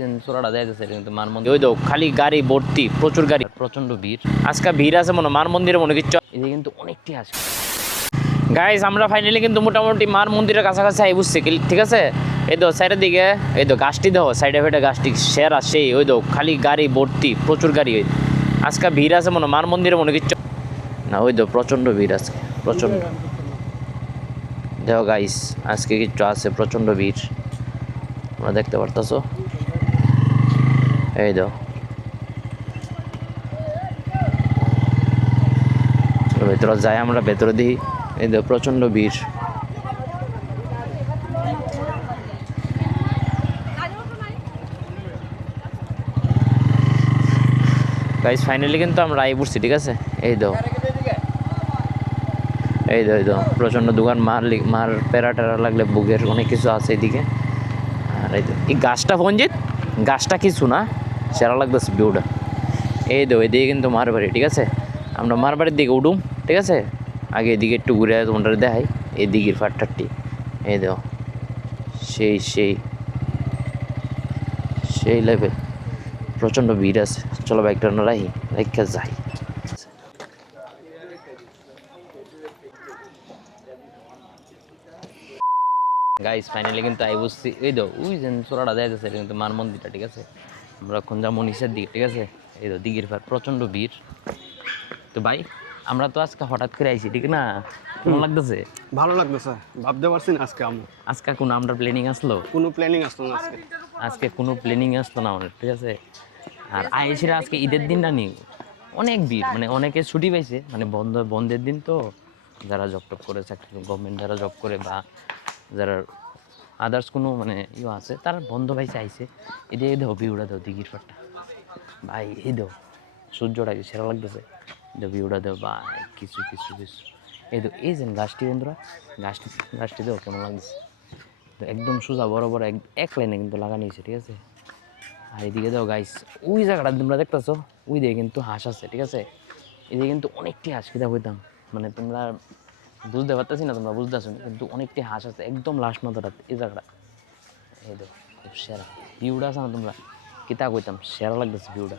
যে চোরাটা যাইতেছে কিন্তু মার মন্দির ওই তো খালি গাড়ি ভর্তি, প্রচুর গাড়ি, প্রচন্ড ভিড়। আজকে ভিড় আছে মনে মার মন্দিরে মনে কিছু এই কিন্তু অনেকটি আছে গাইস। আমরা ফাইনালি কিন্তু মোটামুটি মার মন্দিরের কাছাকাছি আই বুঝছি, ঠিক আছে। এই তো সাইডের দিকে এই তো গাছটি দেখো, সাইডে ফেটে গাছটি সেরা সেই ওই তো খালি গাড়ি ভর্তি, প্রচুর গাড়ি। আজকে ভিড় আছে মনে মার মন্দিরে মনে কিছু না, ওই তো প্রচন্ড ভিড় আজকে, প্রচন্ড। দেখো গাইস আজকে কিছু আছে, প্রচন্ড ভিড় তোমরা দেখতে পারতেছো। এই তো ভেতরে যাই, আমরা ভেতরে দিই। এই তো প্রচন্ড ভিড়। গাইস ফাইনালি কিন্তু আমরা আই পড়ছি, ঠিক আছে। এই তো এই তো প্রচন্ড দোকান, মার প্যারা টেরা লাগলে বুকের অনেক কিছু আছে এদিকে। আর এই তো এই গাছটা ফোনজিৎ, গাছটা কিছু না, সেরা লাগতেছে ভিউটা। এই তো এদিকে কিন্তু মার বাড়ি, ঠিক আছে। আমরা মার বাড়ির দিকে উঠুম, ঠিক আছে। আগে এদিকে একটু ঘুরে তোমাদের দেখাই এই দিকের ফাটটারটি। এই তো সেই সেই সেই লেভেল, প্রচণ্ড ভিড় আছে। চলো বাইকটা রাখি, রেখে যাই। গাইস ফাইনালি কিন্তু আই বুঝছি, এই তো ওই যে চোরাটা যাইতেছে কিন্তু মার মন্দিরটা, ঠিক আছে। আমরা এখন যাবো নিচের দিকে, ঠিক আছে। এই তো দিঘির পার, প্রচণ্ড ভিড়। তো ভাই আমরা তো আজকে হঠাৎ করে আইছি, ঠিক না? কেমন লাগতেছে? ভালো লাগতেছে, ভাবতে পারছি না আজকে আজকে কোনো আমরা প্ল্যানিং আসলো? কোনো প্ল্যানিং আসলো না আজকে। আজকে কোনো প্ল্যানিং আসলো না আমাদের, ঠিক আছে। আর আইসিরা আজকে ঈদের দিনটা নিয়ে অনেক ভিড়, মানে অনেকে ছুটি পাইছে, মানে বন্ধের দিন তো। যারা জব টপ করে, চাকরি গভর্নমেন্ট যারা জব করে বা যারা আদার্স কোনো মানে আছে, তারা বন্ধ পাইছে আইসে। এদিকে দেখো ভিউটা দেও দিঘির পাড়টা ভাই, এই দেও সূর্যটা কি সেরা লাগতেছে। ভিউটা দেও ভাই, কিছু কিছু কিছু। এই তো এই যে গাছটি বন্ধুরা, গাছটি দেও কেমন লাগতেছে। তো একদম সোজা বড় এক লাইনে কিন্তু লাগানো হয়েছে, ঠিক আছে। আর এদিকে দাও গাইস, ওই জায়গাটা তোমরা দেখতেছো, ওই দিকে কিন্তু হাঁস আছে, ঠিক আছে। এদিকে কিন্তু অনেকটি হাঁস খেতে হইতাম, মানে তোমরা বুঝতে পারতেছি না, তোমরা বুঝতেছো না, কিন্তু অনেকটি হাঁস আছে একদম লাস্ট মাথাটা এই জায়গাটা। এই তো খুব সেরা ভিউটা আছে না, তোমরা কিতা কইতাম, সেরা লাগতেছে ভিউটা।